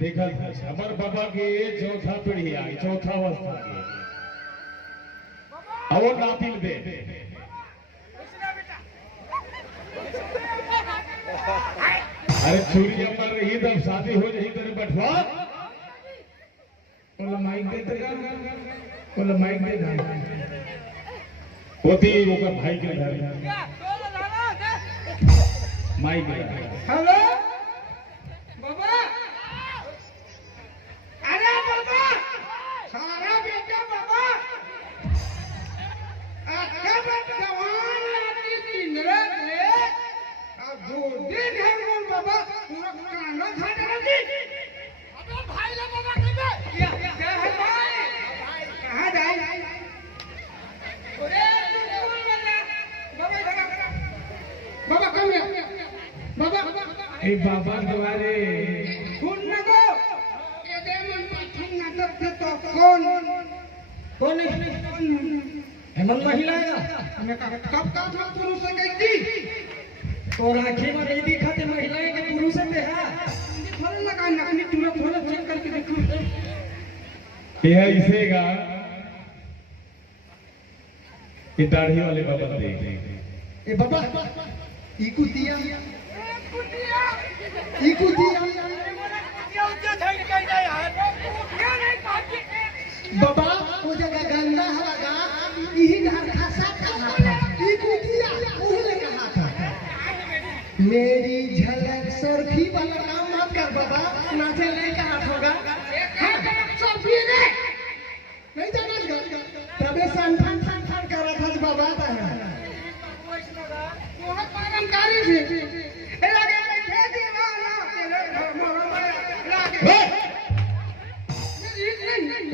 देखा हमार बाबा के चौथा पीढ़ी आई, चौथा अवस्था के अब वो नातिल दे अरे चूड़ी पर रही तब शादी हो जाही तेरे बैठवा बोला माइक दे तेरा बोला माइक दे होती ओकर भाई के घर माइक दे हेलो बाबा अरे बाबा सारा बेटा बाबा अच्छा जवान लाती दिन रात है अब 2 दिन है वो बाबा पूरा काना खा डाली अबे भाई ले बाबा क्या है भाई कहां जाए अरे बाबा कम है बाबा ए बाबा द्वारे सुन ना गो ये देमन पाठन ना करते तो कौन हेमंत महिला हमें कब का था पुरुष से गई थी तो राखी में नहीं दिखा थे महिलाएं के पुरुष से है थोड़ा लगा नकली थोड़ा चेक करके देखो ये इसेगा ये दाढ़ी वाले बाबा दे ए बाबा इकुतिया बाबा वो जगह गंदा लगा यही घर खासा कहा था इकुतिया उन्होंने कहा था मेरी झलक सरफी वाला काम मत कर बाबा नाचे नहीं कहा होगा सरफी ने नहीं जाना तबे संठान कर रहा था बाबा था बहुत पारंकारी थे लगे बैठे दीवाना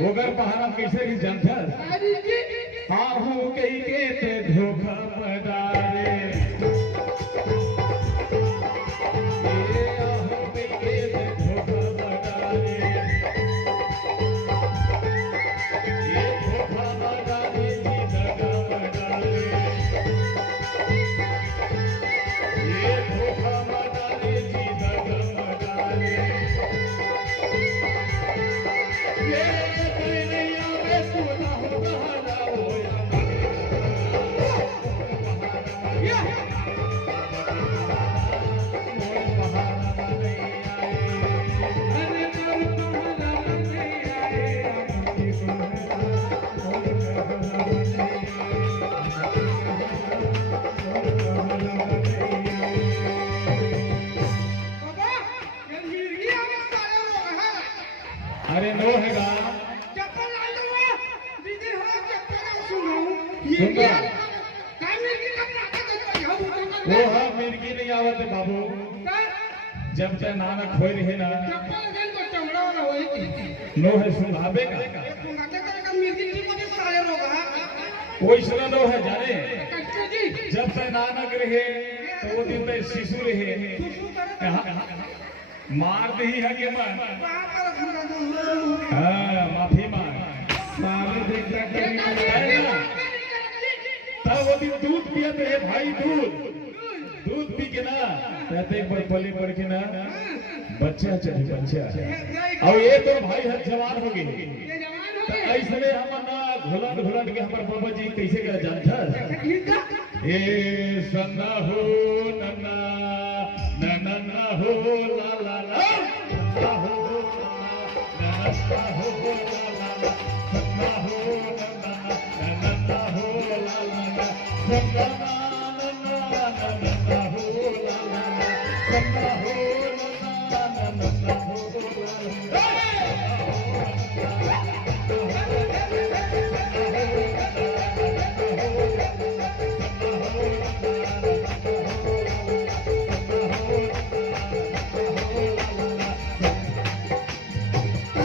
ओगर बहाना कैसे भी जानता हाँ हूँ कहीं के ते धोखा पदारे अरे नो हैगा चप्पल ला दो दीदी हो चप्पल सुनो ये क्या काय मिर्गी कब नाटक वो हाँ मिर्गी नहीं आवत है बाबू जब तक नानक खोई रहे ना चप्पल देन को चमड़ा वाला होई नो है सुनाबे का सुनाते का मिर्गी की को साले रोगा कोई सुना नो है जाने कच्चे जी जब तक नानक रहे तो वो दिन पे शिशु रहे मार दी है कि मन हाँ माफी मांग साले देख तब वो दिन दूध पियते है भाई दूध पी के ना कहते एक बार पले पड़ के ना बच्चा चाहिए बच्चा और ये तो भाई हर जवान हो गई ये जवान होके ऐसने हम ना घुलट घुलट के हमर बाबा जी कैसे कर जानता ठीक है ए सन्ना हो नन्ना नन्ना हो ला ला ला सन्ना हो नन्ना हो ला ला ला सन्ना हो नन्ना हो ला ला ला सन्ना नन्ना हो ला ला ला सन्ना हो नन्ना हो ला ला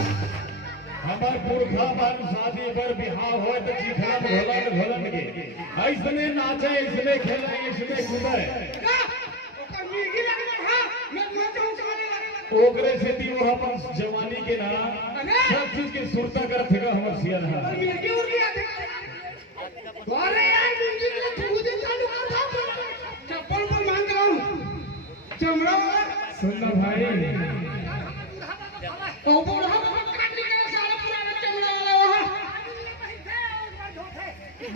हमार पुरखा मन शादी पर बिहाव हो तो चिखला घोलट घोलट के ऐसने नाचे ऐसने खेले ऐसने कूदे ओकर मिर्गी लगले हां मैं मत उछाले ओकरे से ती वो अपन जवानी के ना सब चीज के सुरता करत है हमर सियान है और मिर्गी उड़ गया अरे यार मिर्गी के खुदे चालू कर था चप्पल को मांग रहा हूं चमड़ा वाला सुन भाई ओ बूढ़ा काट निकला सारा पुराना चमड़ा वाला वहां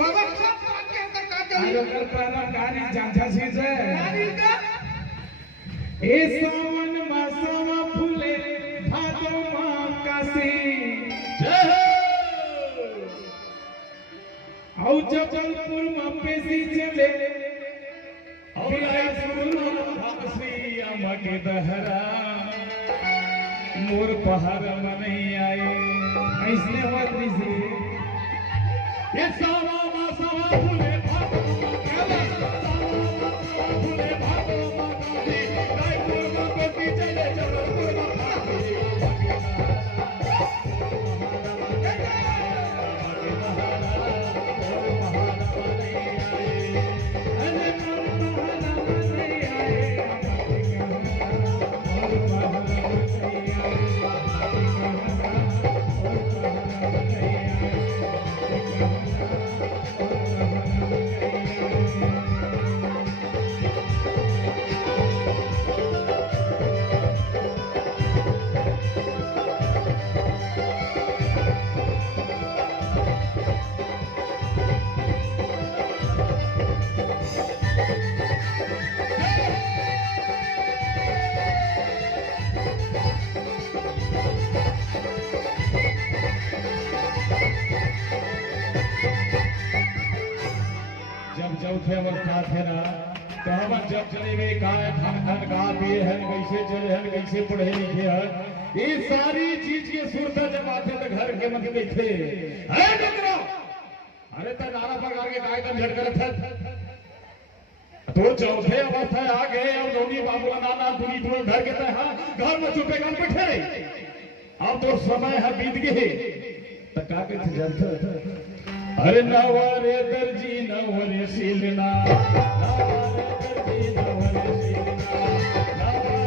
बाबा सब बात के अंदर काट आयो दिया कर पारा गारी जांझा चीज है गाड़ी का ए सावन मासवा फूले भादो माकासी जय हो औ जबलपुर में पेशी चले और आइसुल श्री अम्मा के दहरा मोर पहाड़ में नहीं आए ऐसने होत से ये सावा मासवा फूले भादो फूले भादो माकासी रायपुर में कोटी चले जबलपुर में फांसी अरे मोर पहाड़ा में नहीं आए मोर पहाड़ा में नहीं जब चौथे अवस्था थे ना तो हम जब चले वे का धन धन का पिए हैं कैसे चले हैं कैसे पढ़े लिखे हैं ये सारी चीज के सुरता जब आते तो घर के मत बैठे है मित्रों अरे तो नाना प्रकार के काय का झटकर था तो चौथे अवस्था आ गए अब दोनी बाबूला नाना दुनी तो घर के तय हाँ घर में चुपे काम बैठे अब तो समय है बीत गए तो का के जनता अरे नवरे दर्जी नवरे सिलना नवरे दर्जी नवरे सिलना